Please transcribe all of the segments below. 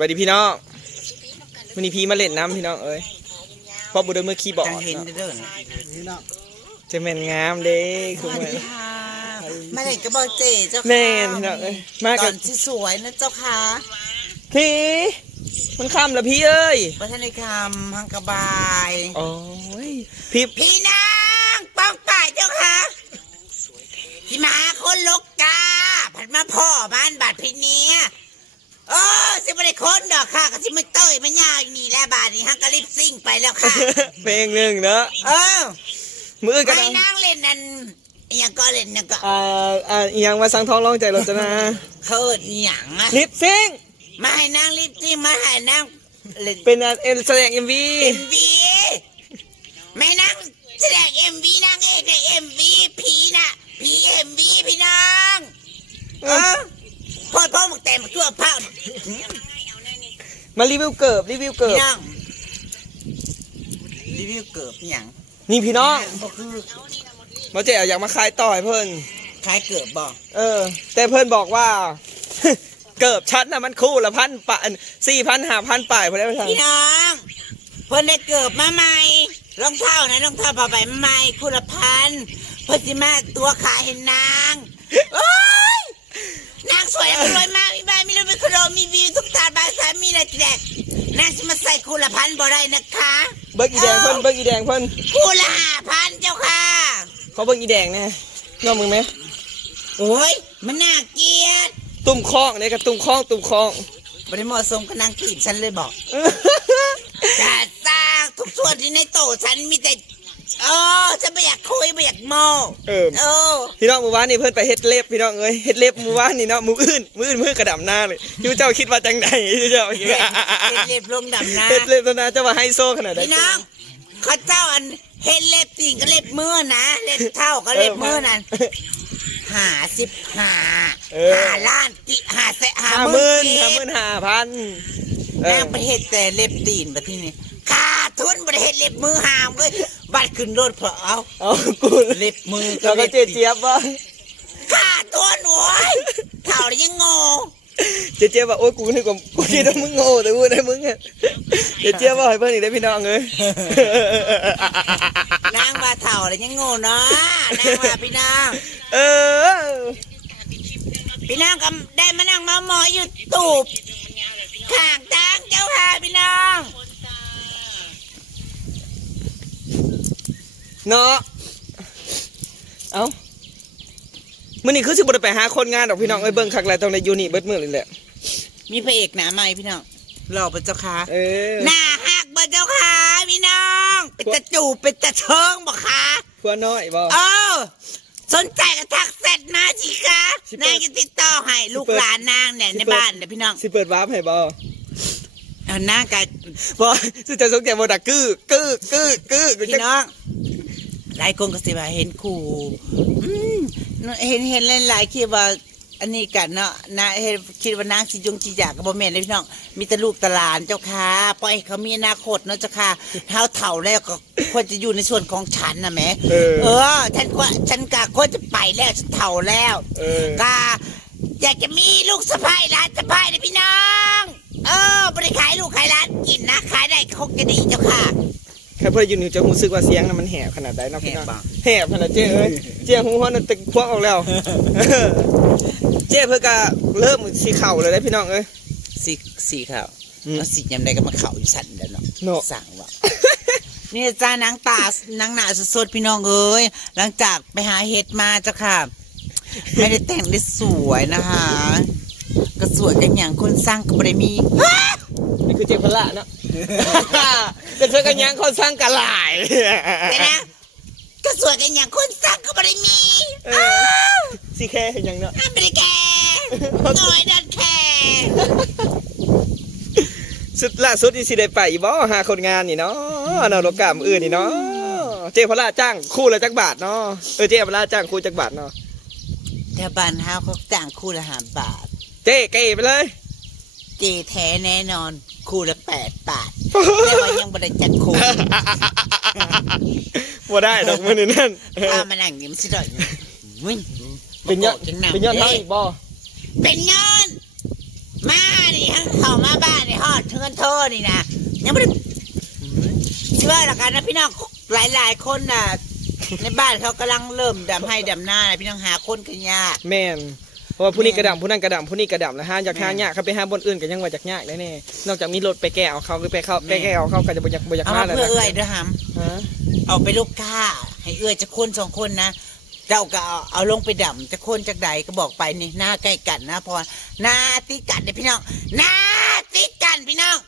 สวัสดีพี่น้องวันนี้พี่มาเล่นน้ำพี่น้องเอ้ยเพราะบุได้เมื่อคีย์บอร์ดจังเห็นเนาะเด้อจะแม่นงามเด้คือเหมือนมาเล่นกระบอกเจเจ้าค่ะแม่นพี่น้องเอ้ยมาตกัอนนที่สวยนะเจ้าค่ะพี่มันค่ำแล้วพี่เอ้ยวัฒนธรรมฮังกระบายโอ้ยพี่พี่นางป้องป่ายเจ้าค่ะพี่มาหาคนลกกาผัดมาพ่อบ้านบาดพินเนี้ยโอ้สิบริ คนดอกค่ะก็สิไม่เต้ยไม่ยากนี่แหละบาดนี้ฮังกะลิปซิ่งไปแล้วค่ะ เพลงหนึ่งเนาะเออมืออื่นกันให้นางเล่นนั่นอหยังก็เล่นนั่นก็อ่าอ่าอีหยังมาสังทองร้องใจรจนาเคิดอหยังอะลิปซิงมาให้นางลิปซิ่งมาให้นางเล่นเป็นเอ็นแสดงเอ็มวีเอ็มวีแม่นางแสดงเอ็มวีนางเอกในเอ็มวีผีน่ะผีเอ็มวีพี่น้องเออพ่อพ่อมึงแต่งมาทั่วเผ่า มารีวิวเกิบรีวิวเกิพี่บน้องรีวิวเกิบอหย่างนี่พี่น้องก็คือมาเจ๋อยากมาขายต่อให้เพิ่นคล้ายเกิบบอกเออ แต่เพิ่นบอกว่า เกิบชัดนะมันคู่ละพันปะสี่พันห้าพันป่ายพอได้ไหมทางพี่น้องเพิ่นได้เกิบมาใหม่รองเท้านะรองเท้าผ้าใบมาใหม่คุณละพันเพิ่นสิมาตัวขายให้นางโอ้ยนางสวยนางรวยมากมีบ้านมีรถมีคอนโดมีวิวทุกตา บ้านสามีอะไรแดกนางจะมาใส่คูละพันบ่ได้นะคะเบิ้งอีแดงเพิ่นเบิ้งอีแดงเพิ่นคูละห้าพันเจ้าค่ะ เขาเบิ้งอีแดงแน่น้องมึงไหมโอ้ยมันน่าเกลียดตุ่มคล้องเนี่ยกับตุ่มคล้องตุ่มคล้องบริเหมาะสมกับนางกีบฉันเลยบอก จะสร้างทุกส่วนที่ในโตฉันมีแต่ เออฉันไม่อยากคุยไม่อยากโมเออ เออพี่น้องหมู่บ้านนี่เพิ่นไปเฮ็ดเล็บพี่น้องเอ้ยเฮ็ดเล็บหมู่บ้านนี่เนาะมืออื่นมืออื่นมือกระดำหน้าเลยยูเจ้าคิดว่าจังใดยูเจ้าเล็บลงดำนาเฮ็ดเล็บแล้วนะเจ้าว่าไฮโซขนาดใดพี่น้องเขาเจ้าอันเห็นเล็บตีนก็เล็บมือนะเล็บเท่าก็เล็บมือนั่นหาสิบหาเออหาล้านกิหาเสหาห้าหหมื่มื่นนเก็ห้าหมื่นห้าพันเออนางประเทศแต่เล็บตีนประเทศนี้ ขาดทุนประเทศเล็บมือหามเลยบัตรขึ้นรถเพราะเอาเอากูเล็บมือเราก็เจ๊เจี๊ยบว่าขาดทุนโว้ยเท่าได้ยังโง่เจ๊เจี๊ยบว่าโอ้ยกูนึกว่ากูคิดว่ามึงโง่แต่กูได้มึงอะเจ๊เจี๊ยบว่าให้เพิ่นอีกได้พี่น้องเอ้ยนางว่าเท่าได้ยังโง่เนาะนางว่าพี่นางเออ พี่นางก็ได้มานั่งมาหมออยู่ตูบข้างทางเจ้าค่ะพี่น้อง เนาะเอามื้อนี้คือสิบ่ได้ไปหาคนงานดอกพี่น้องเอ้ยเบิ่งคักแล้วต้องได้อยู่นี่เบิดมื้อนี่แหละ มีพระเอกหนาใหม่พี่น้องหล่อเป็นเจ้าค่ะเออหน้าหักเบอร์เจ้าค่ะพี่น้องเป็นตะจูบเป็นตะเชิงบอกค่ะพัวน้อยบ่ เออสนใจก็ทักเสร็จมาสิคะสิเปิด นางจะติดต่อให้ลูกสิเปิดหลานนางเนี่ยสิในเปิดบ้านเนี่ยพี่น้องสิเปิดวาร์ปให้บ่เอานางกันบ่สิจะสงใจบ่ดักกึกกึกกึกกึกกูพี่จะน้อง หลายคนก็สิว่าเห็นคู่อืมเห็นเห็นหลายๆคิดว่า อันนี้กันเนาะนะเห็นคิดว่านางสิจงสิอยากกับบ่แม่นเลยพี่น้องมีแต่ลูกแตหลานเจ้าค่ะปล่อยให้เขามีอนาคตเนาะเจ้าค่ะเท้าเถ่าแล้วก็ควรจะอยู่ในส่วนของฉันนะแหม่เออ เออฉันก็ฉันกะควรจะไปแล้วฉันเถ่าแล้วเออกะอยากจะมีลูกสะพ้ายหลานสะพ้ายนะพี่น้อง เออไม่ได้ขายลูกขายหลานกินนะขายได้คงจะดีเจ้าค่ะ แค่เพิ่นอยู่นี่จะรู้สึกว่าเสียงน่ะมันแหบขนาดใดเนาะพี่น้องแหบบ่แหบขนาดเจ้เอ้ยเจ้หูฮ้อนตึกพวกออกแล้ว เจ้เพิ่นก็เริ่มสิเข้าเลยได้พี่น้องเอ้ย สีสีขาวอืมแล้วสียำใดก็มาเข่าอยู่สั่นแล้วเนาะเนาะ สั่งว่า นี่จ้านางตานางหนาสดๆพี่น้องเอ้ยหลังจากไปหาเห็ดมาเจ้าค่ะ ไม่ได้แต่งได้สวยนะคะ ก็สวยกันอย่างคนสร้างก็ไม่ได้มี นี่คือเจ้พละเนาะ แต่เธอกันยังคนสร้างกะหลายแต่นะก็สวยกันอย่างคนสร้างก็ไม่ได้มีเออสิแค่เห็นยังเนาะอ้าวไม่ได้แก่น้อยดันแค่สุดล่าสุดนี่สิได้ไปบ่หาคนงานนี่เนาะเนาะโลกามอื่นนี่เนาะเจ้พละจ้างคู่ละจักบาทเนาะเออเจ้พละจ้างคู่จักบาทเนาะแถวบ้านเฮาเขาจ้างคู่ละห้าบาท เจ้เก๋ไปเลย เจแท้แน่นอน คู่ละแปดบาท แต่ว่ายังไม่ได้จัดคู่บ่ได้ดอกมื้อนี้นั่นพามานั่งยิ้มสิดอยมึงเป็นยอดจังหนังเป็นยอดเท่าอีกบ่เป็นยอดมานี่ฮะเข้ามาบ้านนี่งินโทษนี่นะยังไม่ได้เชื่อหลักการนะพี่น้องหลายๆคนน่ะ ในบ้านเขากำลังเริ่มดำให้ดำหน้านะพี่น้องหาคนกันยากแม่น เพราะว่าผู้นี้กระดำผู้นั้นกระดำผู้นี้กระดำแล้วห้าจากห้าแม่นยากเขาไปห้าบนอื่นก็ยังว่าจากยากแน่ๆนอกจากมีรถไปแก้เอาเขาหรือไปเข้าแม่ไปแก้เอาเขาก็จะบ่อยากบ่อยากเอามามาแล้วเพื่อนะเอื้อยด้วยฮัมฮะเอาไปลูกค้า ให้เอื้อยจะคนสองคนนะเจ้าก็เอาเอาลงไปดำจะคนจากใดก็บอกไปนี่หน้าใกล้กันนะพอหน้าติดกันเนี่ยพี่น้องหน้าติดกันพี่น้อง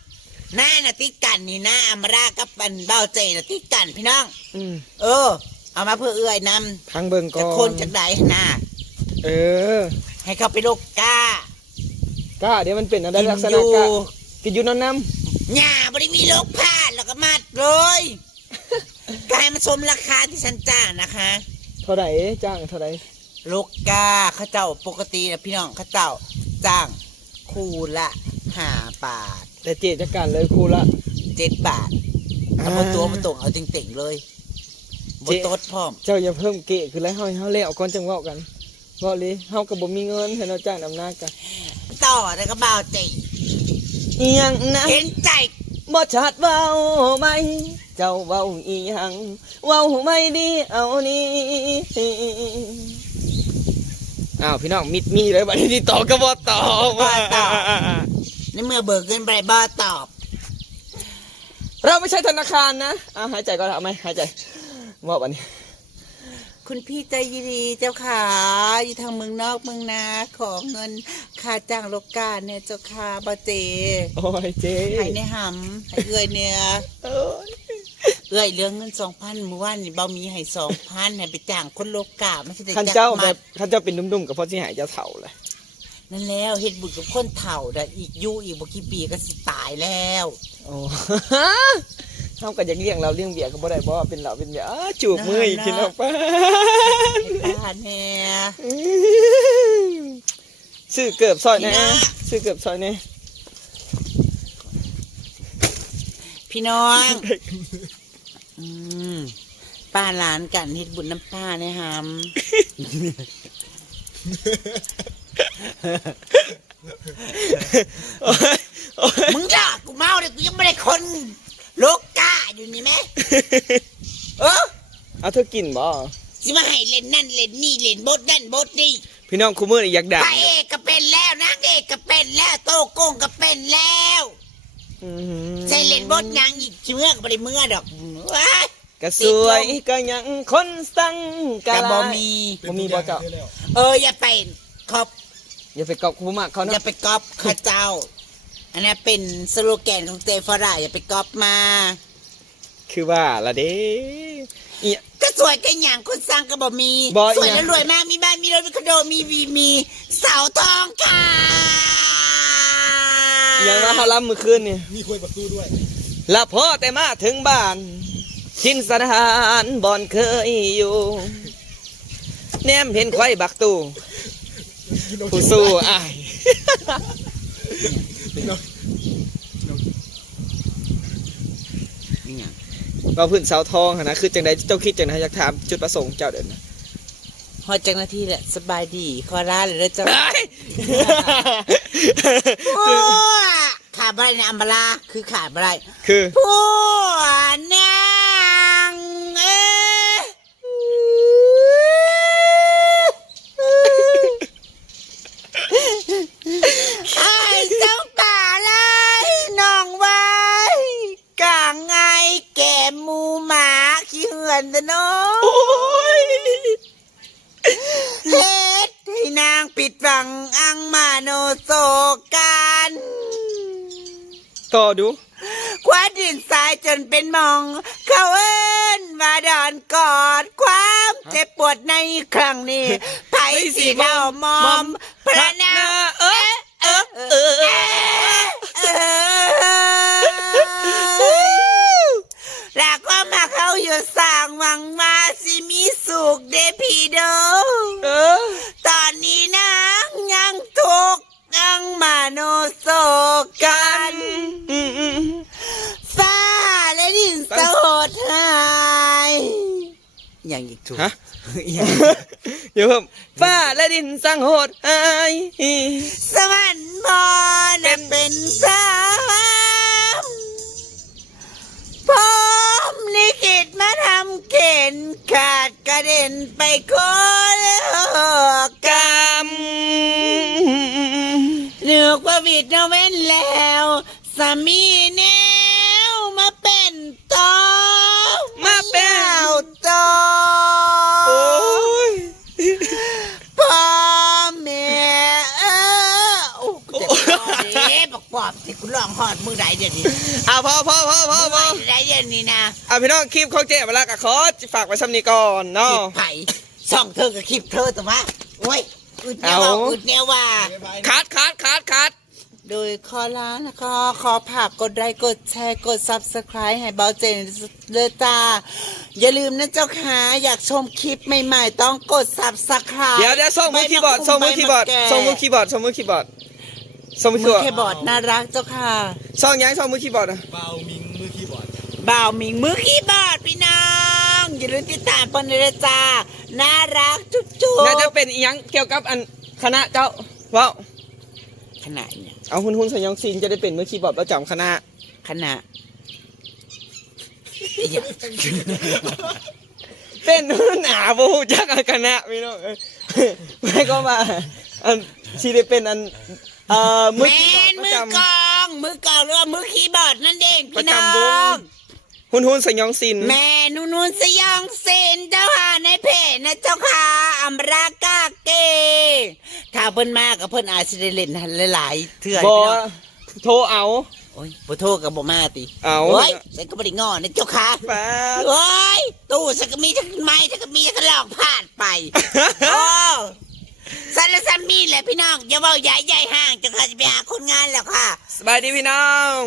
หน้าน่ะติดกันนี่หน้าอมรากับปันเบ้าเจน่ะติดกันพี่น้อง อืมเออ เอามาเพื่อเอื้อยนทางเบิ่งำก่จะอนคนจากใดหน้าเออ ให้เขาไปลูกก้าก้าเดี๋ยวมันเป็นอะไรกินลักษอณะยู่ก้ากินอยู่นอนน้หญ้าบริมีลูกพลาดแล้วก็มัดเลยกายมาชมราคาที่ฉันจ้างนะคะำเท่าไหร่จ้างเท่าไหร่ลูกกาข้าเจ้าปกตินะพี่น้องข้าเจ้าจ้างคู่ละห้าบาทแต่เจจัดการเลยครูละ เจ็ดบาทเอามาตัวมาตรงเอาเต็งๆเลยบนโต๊ดพร้อมเจ้าอย่าเพิ่มเกะคือไรเฮาให้เฮาเล่เอาก่อนจังเว้ากัน เว้าเลยเฮาก็บ่มีเงินให้เราจ้างนำหน้ากันต่อแล้วก็บ่าวเจอีหยังนะเห็นใจบ่ชัดเว้าไหมเจ้าเว้าอีหยังเว้าไม่ดีเอานี่อ้าวพี่น้องมิดมีเลยบัดนี้ที่ตอบก็บ่ตอบบ่ตอบในเมื่อเบิกเงินไปบ่ตอบ เราไม่ใช่ธนาคารนะอ่าหายใจก่อนเอาไหมหายใจว่าบัดนี้ คุณพี่ใจดีเจ้าขาอยู่ทางเมืองนอกเมืองนาขอเงินค่าจ้างโลกาเนี่ยเจ้าค่ะบ่เจโอ้ยเจ๊ให้ในหำให้เอื้อยเนี่ยเอ้ยเอ้ยเรื่องเงินสองพันเมื่อวานนี่เบามีให้สองพันให้ไปจ้างคนโลกาไม่ใช่ได้คันจ้างเจ้ามัแบดบคันเจ้าเป็นนุ่มๆกับพ่อที่หายเจ้าเถ่าเลยนั่นแล้วเฮ็ดบุญกับคนเฒ่าแต่อีกอยูอีกบ่กี่ปีก็สิตายแล้ว โอ้ เฮาก็อยากเลี้ยงเราเลี้ยงเบียร์ก็บ่ได้เพราะว่เป็นเราเป็นเบียร์อ้าจูบมืออีกกินออกปให้บ้านแน่ซื้อเกือบซอยแน่นี่นะซื้อเกือบซอยแน่พี่น้องป้าหลานกันเฮ็ดบุญน้ำป้าเนี่ยฮัมมึงด่ากูเมาเลยกูยังไม่ได้คนโลก อยู่นี่ไหมเออเอาเธอกินบ่สิมาให้เล่นนั่นเล่นนี่เล่นบทนั่นบทนี่พี่น้องคู่มือนี่อยากด่าพระเอกก็เป็นแล้วนางเอกก็เป็นแล้วโตโก้งก็เป็นแล้วอื้อหือใช่เล่นบทยังอีกเมื่อก็ไม่ได้เมื่อดอกว้ายก็สวยก็ยังคนสั่งกะกะลาบ่ยมี บ่มีบ่เจ้าเอออย่าไปขอบอย่าไปกอบคู่มากเขาอย่าเนาะไปก๊อปข้าเจ้า อันนี้เป็นสโลแกนของเจฟาร่าอย่าไปก๊อปมา คือว่าละเด้อีก็สวยกันอย่างคนสร้างก็บ่มี บ่สวยอีหยัแล้วงรวยมากมีบ้านมีรถมีคอนโดมีวีมีเสาทองค่ะอย่างว่าเขารับมือคืนนี่มีคุยประตูด้วยแล้วพอแต่มาถึงบ้าน ชินสถานบอนเคยอยู่ แนมเห็นควายบักตูผู้สู้อ้ายนี่หยัง ว่าพื้นเสาทองหั่นนะคือจังใดเจ้าคิดจังใดอยากถามจุดประสงค์เจ้าเดินนะฮอดจังนาทีแหละสบายดีขอลาเลยเด้อเจ้า โอ้ขาดอะไรในอัมบาลาคือขาดอะไรคือผู้นางเอ๊ะไอ้เจ้าป่าเลยน้องไว้กลางไงแก่หมูหมา ขี้เหือนซะเนาะโอ้ยเฮ็ดให้นางปิดฝังอังมาโนโศกันต่อดูคว้าดินทรายจนเป็นหมอง เขาเอิ้นว่าดอนกอดความเจ็บปวดในครั้งนี้ไผสีเท่ามอม พระนางเออเออเออ เอ๊ะเอ้ยแล้วก็มาเขาอยู่สั่งหวังมาสิ มีสุขเดพีโดเออ ตอนนี้นางยังทุกข์ยังมาโนโศกกันอืมอืมฟ้าและดินสะโหดหายอย่างอีกถูกฮะเดี๋ยวเพิ่มฟ้าและดินสังโหดหาย สวรรค์บอนะเป็นสาย นิกิตมาทำเข็นขาดกระเด็นไปโคนกรรมนึกว่าวิดเนเว้นแล้ว สามีเนี่ย ลองหอดมือใดเดี๋ยวนี้เอาพอพอพอพอมือพอใดเดี๋ยวนี้นะเอาพี่น้องคลิปเขาเจ๊มาแล้วก็ขอฝากไว้ซ้ำนี้ก่อนคลิเนาะปไผ่ส่องเธอกับคลิปเธอแต่ว่าโอ้ยอึดแนวว่าเอาอึดแนวว่าคัดคัดคัดคัดโดยขอลานะคะ ขอผักกดไลค์กดแชร์กด subscribe ให้เบาเจนเดอตา อย่าลืมนะเจ้าค่ะ อยากชมคลิปใหม่ๆ ต้องกด subscribe เดี๋ยวเดี๋ยวส่งมือคีย์บอร์ดส่งมือคีย์บอร์ดส่งมือคีย์บอร์ดส่งมือคีย์บอร์ด ส่งมือมืคีย์อบอร์ดคีย์บอร์ดน่ารักเจ้าค่ะส่งยังส่งมือคีย์บอร์ดอะเบามิงมือคีย์บอร์ดบ่าวหมิงมือคีย์บอร์ดพี่น้องอย่าลืมติดตามปนเดอจ้าน่ารักจุ๊บจุ๊บน่าจะเป็นอีหยังเกี่ยวกับอันคณะเจ้าว้าวขนาดเนี่ยเอาหุ่นหุ่นสยองซีนจะได้เป็นมือคีย์บอร์ดประจำคณะขนาดอีหยังเป็นหนาบูจักอันคณะพี่น้องเอ้ยไม่ก็มาอันชีได้เป็นอัน เอ่อมืแมอคีย์บอร์ดประนมือจกลอง มือกลองหรือว่ามือคีย์บอร์ดนั่นเองำประพี่น้อจำวงง หุ่นหุ่นสยองซีนแม่นุนุนสยองเซนเจ้าค่ะในเพจนะเจ้าค่ะอัมรากาเกถ้าเพิ่นมากับเพิ่นอาจจะได้เล่นหลายๆเถื่อนบอพี่น้องโทรเอา โอ้ยบ่โทรกับบ่มาติเอา โอ้ยฉันก็บ่ได้งอนะเจ้าค่ะแป๊ดโอ้ยตู้ฉันก็มีทั้งไม้ฉันก็มีทั้งหลอกพลาดไปโอ้ สันละสันมีแหละพี่น้องอย่าเว้าใหญ่ใหญ่ห่างเจ้าค่ะจะไปหาคนงานแล้วค่ะ สบายดีพี่น้อง